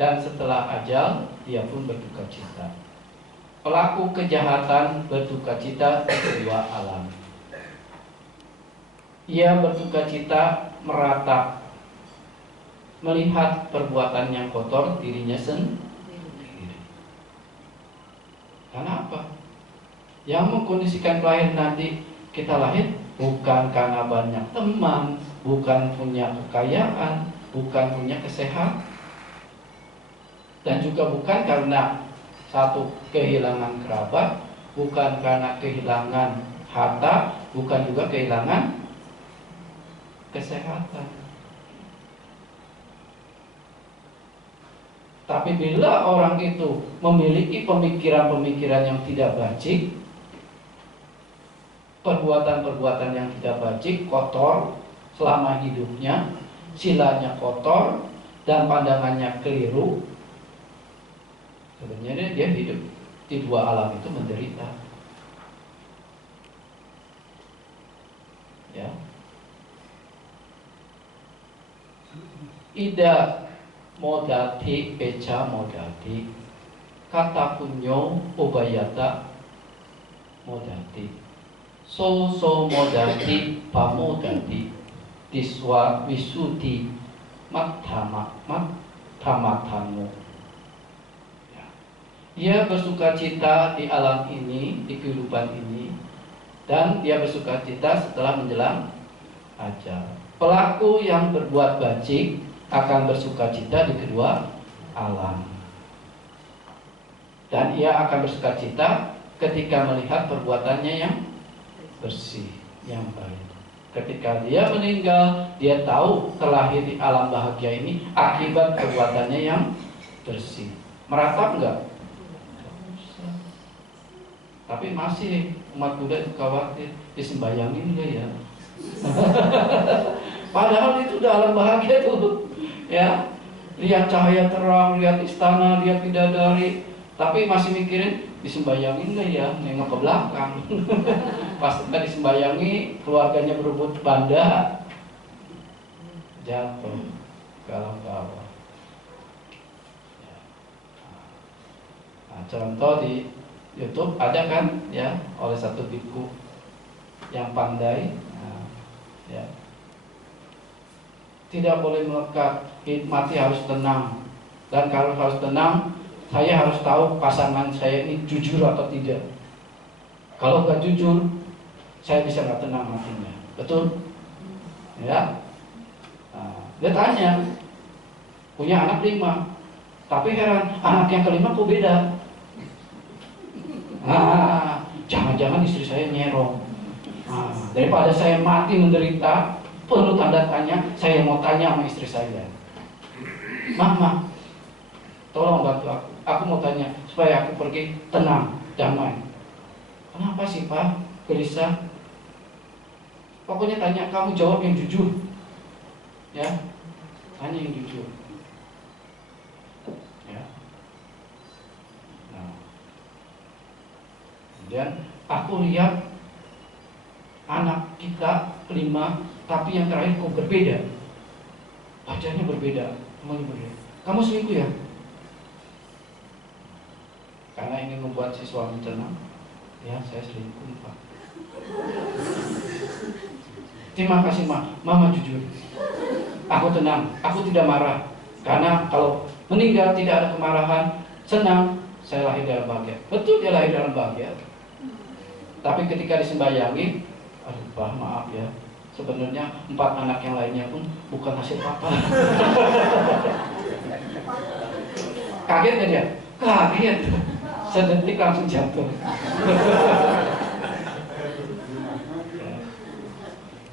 dan setelah ajal dia pun berduka cita. Pelaku kejahatan berduka cita di kedua alam. Ia berduka cita meratap, melihat perbuatan yang kotor dirinya sendiri. Karena apa? Yang mengkondisikan lahir nanti kita lahir bukan karena banyak teman, bukan punya kekayaan, bukan punya kesehatan, dan juga bukan karena satu kehilangan kerabat, bukan karena kehilangan harta, bukan juga kehilangan kesehatan. Tapi bila orang itu memiliki pemikiran-pemikiran yang tidak bajik, perbuatan-perbuatan yang tidak bajik, kotor selama hidupnya, silanya kotor dan pandangannya keliru, sebenarnya dia hidup di dua alam itu menderita. ida modati peca modati, kata punyo ubayata modati, so modati pamodati, diswa wisuti mathamathamo. Dia bersuka cita di alam ini, di kehidupan ini, dan dia bersuka cita setelah menjelang ajal. Pelaku yang berbuat bajik akan bersuka cita di kedua alam, dan ia akan bersuka cita ketika melihat perbuatannya yang bersih, yang baik. Ketika dia meninggal, dia tahu terlahir di alam bahagia ini akibat perbuatannya yang bersih. Meratap enggak? Tapi masih umat Buddha itu khawatir disembayangin enggak ya? Padahal itu udah alam bahagia tuh, ya. Lihat cahaya terang, lihat istana, lihat bidadari, tapi masih mikirin disembayangin enggak ya? Nengok ke belakang. Pas kita disembayangi, keluarganya berebut banda, jatuh ke alam bawah. Nah, contoh di YouTube ada kan, ya, oleh satu biku yang pandai, nah, ya, tidak boleh melekat, mati harus tenang, dan kalau harus tenang, saya harus tahu pasangan saya ini jujur atau tidak. Kalau nggak jujur, saya bisa nggak tenang matinya, betul? Ya, nah, dia tanya, punya anak 5, tapi heran, anak yang kelima kok beda? Nah, jangan-jangan istri saya nyerong. Nah, daripada saya mati menderita, perlu tanda tanya, saya mau tanya sama istri saya. Mama, tolong bantu aku. Aku mau tanya supaya aku pergi tenang, damai. Kenapa sih Pak? Gelisah. Pokoknya tanya, kamu jawab yang jujur. Ya, tanya yang jujur. Ya. Nah. Dan aku lihat anak kita 5, tapi yang terakhir kok berbeda. Wajahnya berbeda, semuanya berbeda. Kamu selingkuh ya? Karena ingin membuat si suami tenang. Ya, saya selingkuh Pak. Terima kasih Mama jujur. Aku tenang, aku tidak marah. Karena kalau meninggal tidak ada kemarahan, senang, saya lahir dalam bahagia. Betul, dia lahir dalam bahagia. Tapi ketika disembayangi, aduh Pak, maaf ya, sebenarnya 4 anak yang lainnya pun bukan hasil Papa. Kaget kan dia? Kaget. Sedetik langsung jatuh.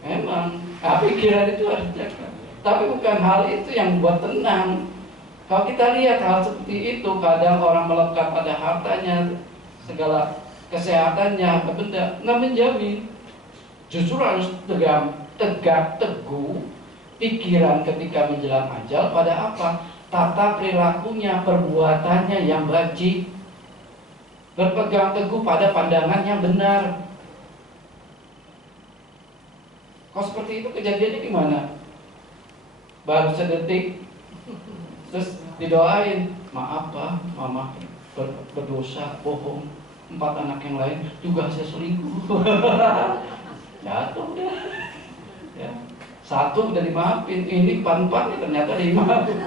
Memang, pikiran itu harus dijaga. Tapi bukan hal itu yang buat tenang. Kalau kita lihat hal seperti itu, kadang orang melekat pada hartanya, segala kesehatannya, benda, nggak menjamin. Justru harus tegak teguh pikiran ketika menjelang ajal pada apa? Tata perilakunya, perbuatannya yang baik, berpegang teguh pada pandangan yang benar. Kalau seperti itu kejadiannya gimana? Baru sedetik, terus didoain, maaf Pak, Mama berdosa, bohong. 4 anak yang lain juga saya selingkuh. Jatuh udah. Ya. 1 udah dimaafin, ini 4 ternyata dimaafin.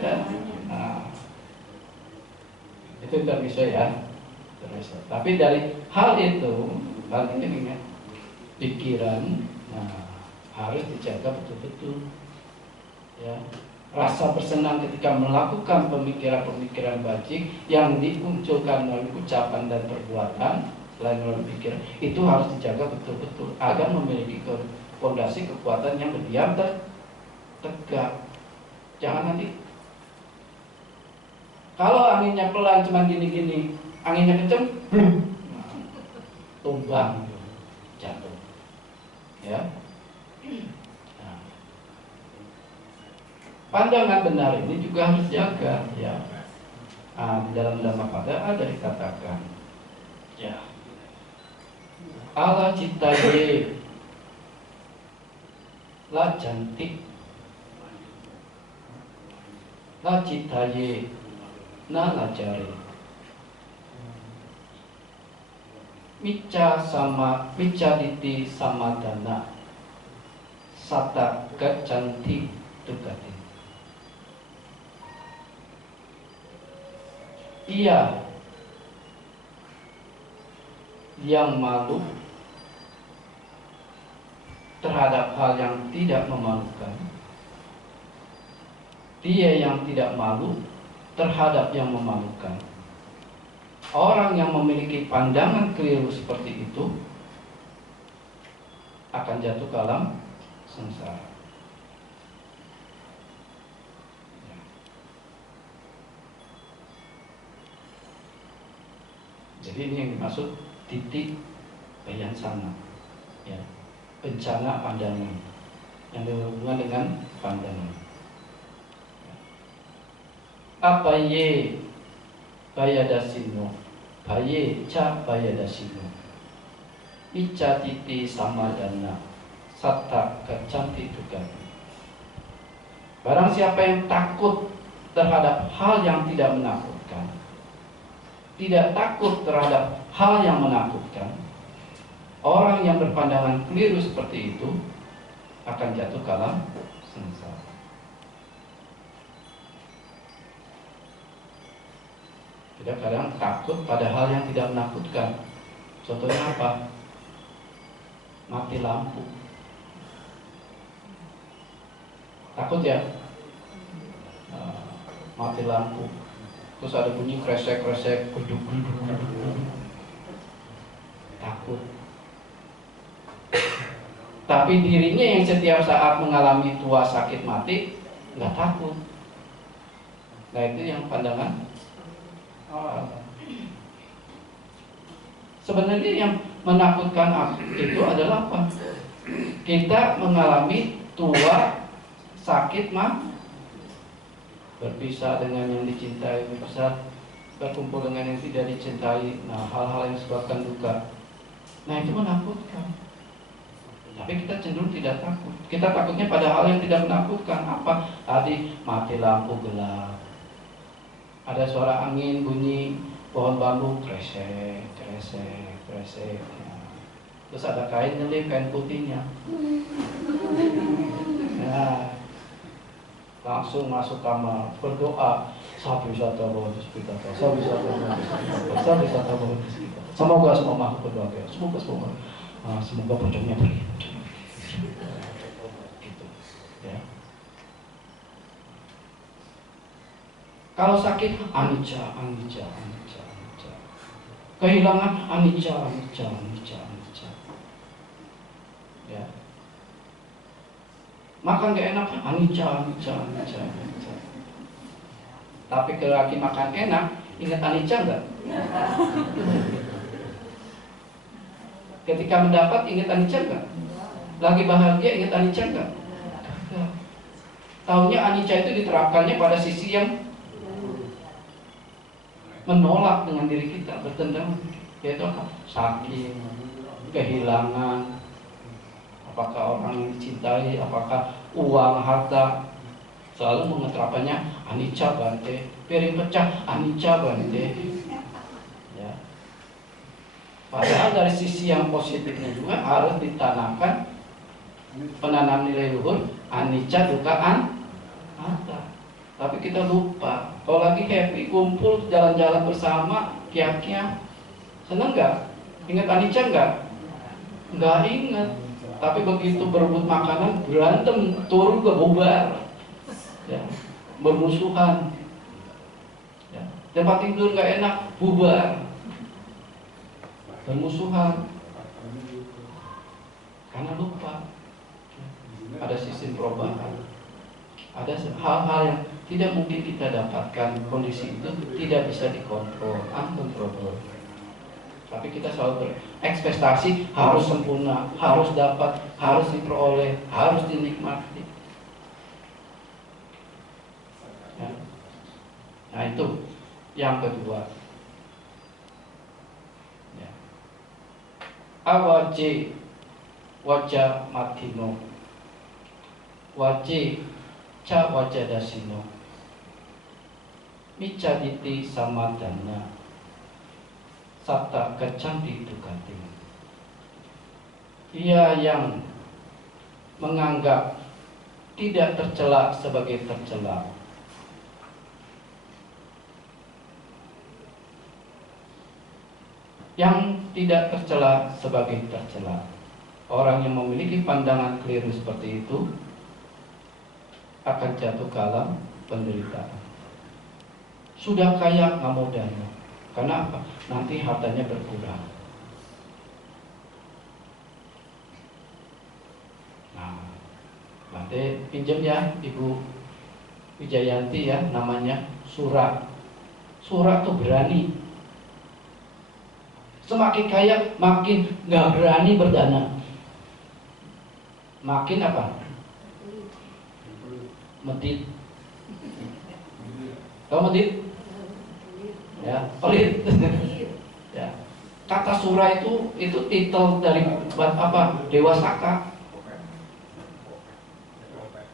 Ya. Nah, itu tidak bisa ya. Tapi dari hal itu, hal ini ingat, pikiran, nah, harus dijaga betul-betul. Ya. Rasa bersenang ketika melakukan pemikiran-pemikiran bajik yang dimunculkan melalui ucapan dan perbuatan selain melalui pikiran, itu harus dijaga betul-betul agar memiliki fondasi kekuatan yang berdiam tegak. Jangan nanti kalau anginnya pelan cuma gini-gini, anginnya kenceng, tumbang, jatuh. Ya. Pandangan benar ini juga harus jaga, ya. Di dalam Dhammapada ada dikatakan, ya, ala citaye la cantik Acitaye na lajare. Mica diti samadana sata gacanti tukati. Ia yang malu terhadap hal yang tidak memalukan, dia yang tidak malu terhadap yang memalukan. Orang yang memiliki pandangan keliru seperti itu akan jatuh ke alam sengsara. Jadi ini yang dimaksud titik bayansana, ya, bencana pandangan yang berhubungan dengan pandangan. Apa ye bayadasino, baye ca bayadasino, ica titi samadana, satta gacanti juga. Barang siapa yang takut terhadap hal yang tidak menakutkan, tidak takut terhadap hal yang menakutkan, orang yang berpandangan keliru seperti itu akan jatuh ke alam sengsara. Kita kadang takut pada hal yang tidak menakutkan. Contohnya apa? Mati lampu. Takut ya? Mati lampu. Terus ada bunyi kresek-kresek, geduk-geduk. Takut. Tapi dirinya yang setiap saat mengalami tua sakit mati nggak takut. Nah itu yang pandangan awal. Sebenarnya yang menakutkan itu adalah apa? Kita mengalami tua sakit mati, berpisah dengan yang dicintai, berpisah, berkumpul dengan yang tidak dicintai. Nah, hal-hal yang sebabkan duka. Nah, itu menakutkan. Tapi kita cenderung tidak takut. Kita takutnya pada hal yang tidak menakutkan. Apa? Tadi mati lampu gelap. Ada suara angin bunyi, pohon bambu kresek, kresek, kresek. Ya. Terus ada kain nyelip, kain putihnya. Nah, langsung masuk kamar berdoa, sabi sata bawatus kita, sabi sata bawatus kita. Semoga semua makhluk berbahagia, semoga pocongnya pergi. Gitu, ya. Kalau sakit, anicca. Kehilangan, anicca. Ya. Makan gak enak, anicca. Tapi kalau lagi makan enak, ingat anicca enggak? Ketika mendapat, ingat anicca enggak? Lagi bahagia, ingat anicca enggak? Taunya anicca itu diterapkannya pada sisi yang menolak dengan diri kita, bertentang, yaitu apa? Sakit, kehilangan, apakah orang yang dicintai, apakah uang, harta. Selalu mengeterapannya anicca bante, piring pecah anicca bante. Ya. Padahal dari sisi yang positifnya juga harus ditanamkan penanam nilai luhur anicca dukaan harta. Tapi kita lupa. Kalau lagi happy, kumpul, jalan-jalan bersama, kiak-kiak, seneng nggak? Ingat anicca nggak? Nggak ingat. Tapi begitu berebut makanan, berantem, turun ke bubar, ya, bermusuhan, ya. Tempat tidur nggak enak, bubar, bermusuhan, karena lupa. Ada sistem perubahan, ada hal-hal yang tidak mungkin kita dapatkan. Kondisi itu tidak bisa dikontrol, uncontrollable. Tapi kita selalu berekspektasi harus sempurna, harus dapat, harus diperoleh, harus dinikmati. Ya. Nah itu yang kedua. Ya. Awaji wajah matino, waji ca wajah dasino. micaditi samadana, satta kecanti dukati. Ia yang menganggap tidak tercela sebagai tercela, yang tidak tercela sebagai tercela. Orang yang memiliki pandangan keliru seperti itu akan jatuh ke alam penderitaan. Sudah kaya nggak mau dana, karena apa? Nanti hartanya berkurang. Nah, nanti pinjam ya Ibu Wijayanti ya, namanya Sura. Sura tuh berani. Semakin kaya makin nggak berani berdana. Makin apa? Medit. Tahu medit? Ya, pelit. Ya. Kata Sura itu titel dari apa? Dewa Saka.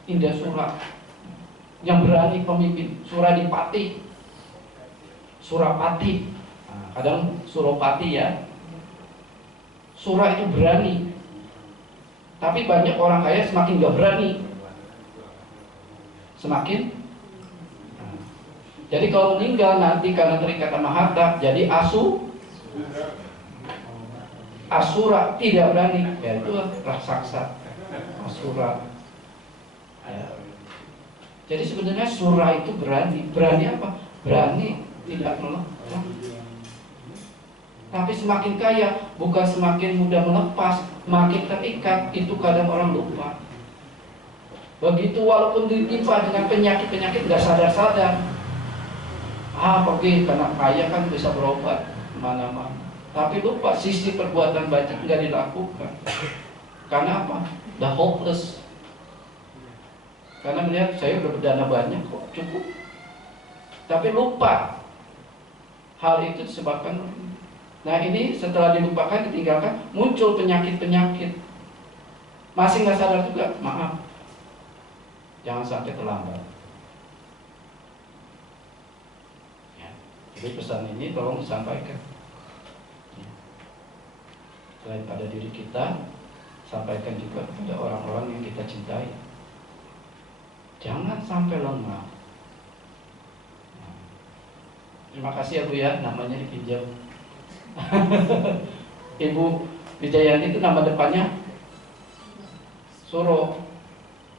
Indah Sura. Yang berani pemimpin. Suradipati. Surapati. Nah, kadang Suropati ya. Sura itu berani. Tapi banyak orang kaya semakin gak berani. Semakin. Nah. Jadi kalau meninggal nanti karena terikat sama harta, jadi Asura tidak berani. Ya itu raksasa. Asura. Ya. Jadi sebenarnya Sura itu berani. Berani apa? Berani tidak melepas. Tapi semakin kaya bukan semakin mudah melepas, makin terikat. Itu kadang orang lupa. Begitu walaupun ditimpa dengan penyakit-penyakit nggak sadar-sadar. Pergi karena kaya kan bisa berobat kemana-mana. Tapi lupa sisi perbuatan baik nggak dilakukan. Karena apa? Udah hopeless. Karena melihat saya udah berdana banyak kok cukup. Tapi lupa. Hal itu disebabkan. Nah ini setelah dilupakan, ditinggalkan, muncul penyakit-penyakit. Masih nggak sadar juga, maaf. Jangan sampai terlambat. Ya. Jadi pesan ini tolong disampaikan. Ya. Selain pada diri kita, sampaikan juga kepada orang-orang yang kita cintai. Jangan sampai lengah. Ya. Terima kasih ya Bu ya, namanya dipinjam. Ibu Wijayanti itu nama depannya Suro,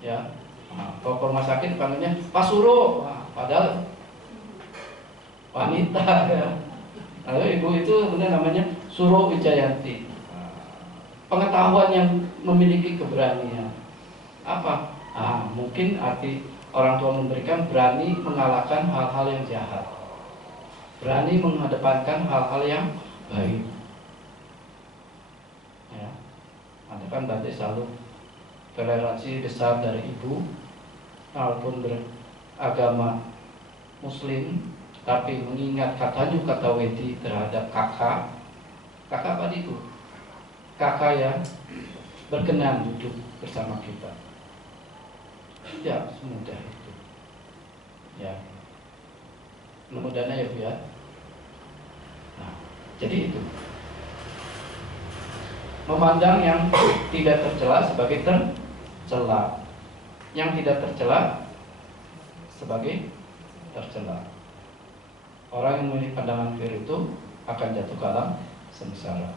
ya. Nah, kalau ke rumah sakit panggilnya Pak Suro, padahal wanita. Ya. Lalu ibu itu sebenarnya namanya Suro Wijayanti. Pengetahuan yang memiliki keberanian. Apa? Mungkin arti orang tua memberikan berani mengalahkan hal-hal yang jahat, berani mengedepankan hal-hal yang baik. Ya, ada kan berarti selalu toleransi besar dari ibu, walaupun beragama Muslim, tapi mengingat kata wedi terhadap kakak apa itu? Kakak yang berkenan duduk bersama kita. Tidak semudah itu. Ya, mudah-mudahan ya Bu ya. Nah, jadi itu memandang yang tidak tercela sebagai tercela, yang tidak tercela sebagai tercela. Orang yang memiliki pandangan keliru itu akan jatuh ke alam sengsara.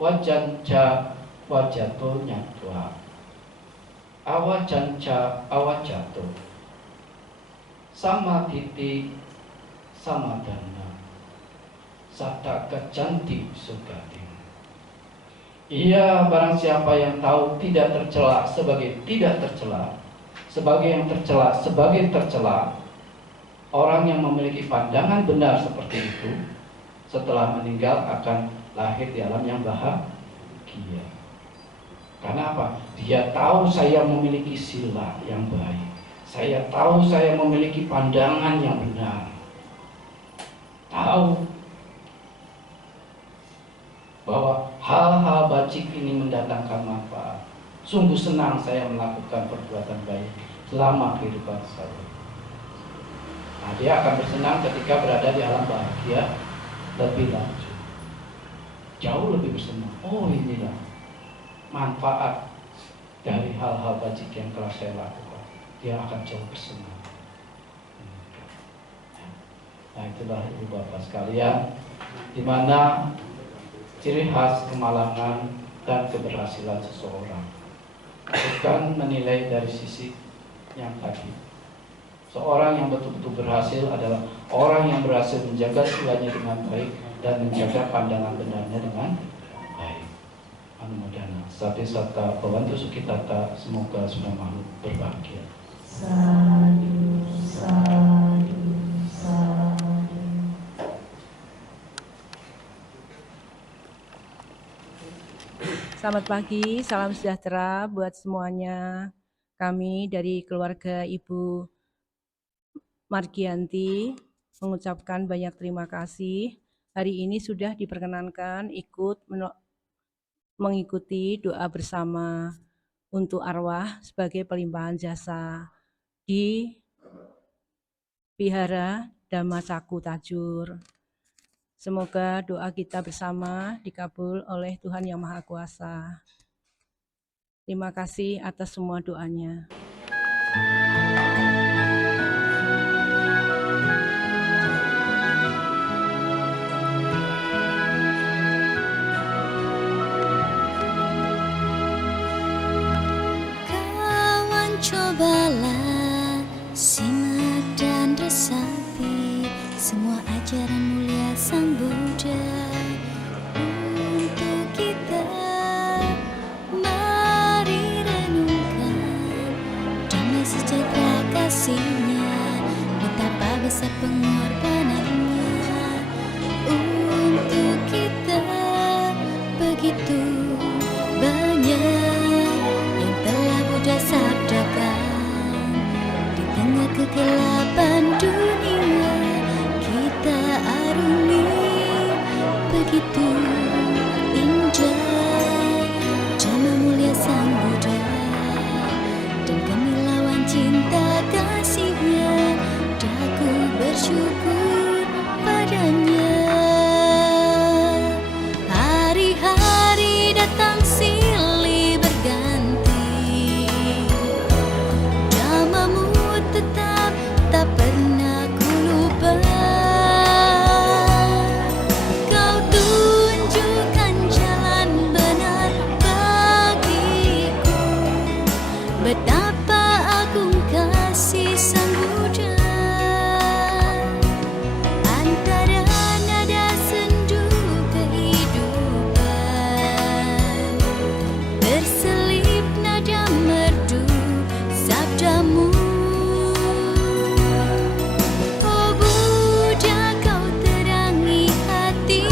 Wajanca wajato nyatwa, awajanca awajato, sama titi sama dana, sata kecanti sugati. Ia barang siapa yang tahu tidak tercela sebagai tidak tercela, sebagai yang tercela sebagai tercela, orang yang memiliki pandangan benar seperti itu setelah meninggal akan lahir di alam yang bahagia. Karena apa? Dia tahu saya memiliki sila yang baik, saya tahu saya memiliki pandangan yang benar, tahu bahwa hal-hal bacik ini mendatangkan manfaat. Sungguh senang saya melakukan perbuatan baik selama kehidupan saya. Nah, dia akan bersenang ketika berada di alam bahagia lebih lanjut, jauh lebih bersenang. Oh, inilah manfaat dari hal-hal bajik yang telah saya lakukan. Dia akan jauh bersenang. Nah, itulah Ibu Bapak sekalian, di mana ciri khas kemalangan dan keberhasilan seseorang bukan menilai dari sisi yang tadi. Seorang yang betul-betul berhasil adalah orang yang berhasil menjaga silanya dengan baik dan menjaga pandangan benarnya dengan baik. Anumodana, Sati Satta, Bhavantu Sukhitata, semoga semua makhluk berbahagia. Sadu, sadu, sadu. Selamat pagi, salam sejahtera buat semuanya. Kami dari keluarga Ibu Margianti mengucapkan banyak terima kasih. Hari ini sudah diperkenankan ikut mengikuti doa bersama untuk arwah sebagai pelimpahan jasa di Vihara Dhamma Caku Tajur. Semoga doa kita bersama dikabul oleh Tuhan Yang Maha Kuasa. Terima kasih atas semua doanya. Kawan cobalah simak dan resapi semua ajaran mulia Sang Buddha untuk kita. Mari renungkan damai sejahtera kasih-Nya, betapa besar pengorbanannya untuk kita. Begitu banyak yang telah Buddha sabdakan di tengah kegelapan dunia kita arungi. Begitu indah Dhamma mulia Sang Buddha dan kemilauan cinta kasih-Nya, daku bersyukur padanya. Hari-hari datang silih berganti, Dhamma-Mu tetap tak pernah ku lupa. Kau tunjukkan jalan benar bagiku, betapa agung kasih Sang Buddha. Antara nada sendu kehidupan berselip nada merdu sabdamu. Oh Buddha, kau terangi hati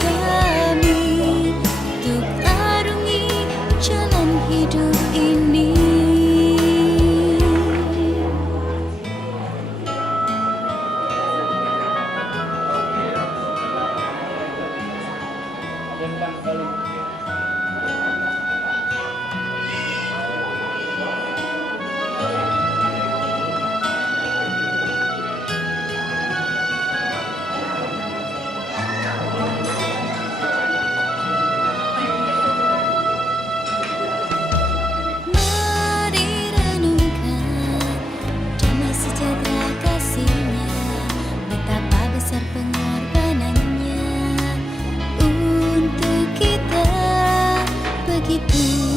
kami untuk arungi jalan hidup ini. Mari renungkan damai sejahtera kasih-Nya, betapa besar pengorbanannya untuk kita. Begitu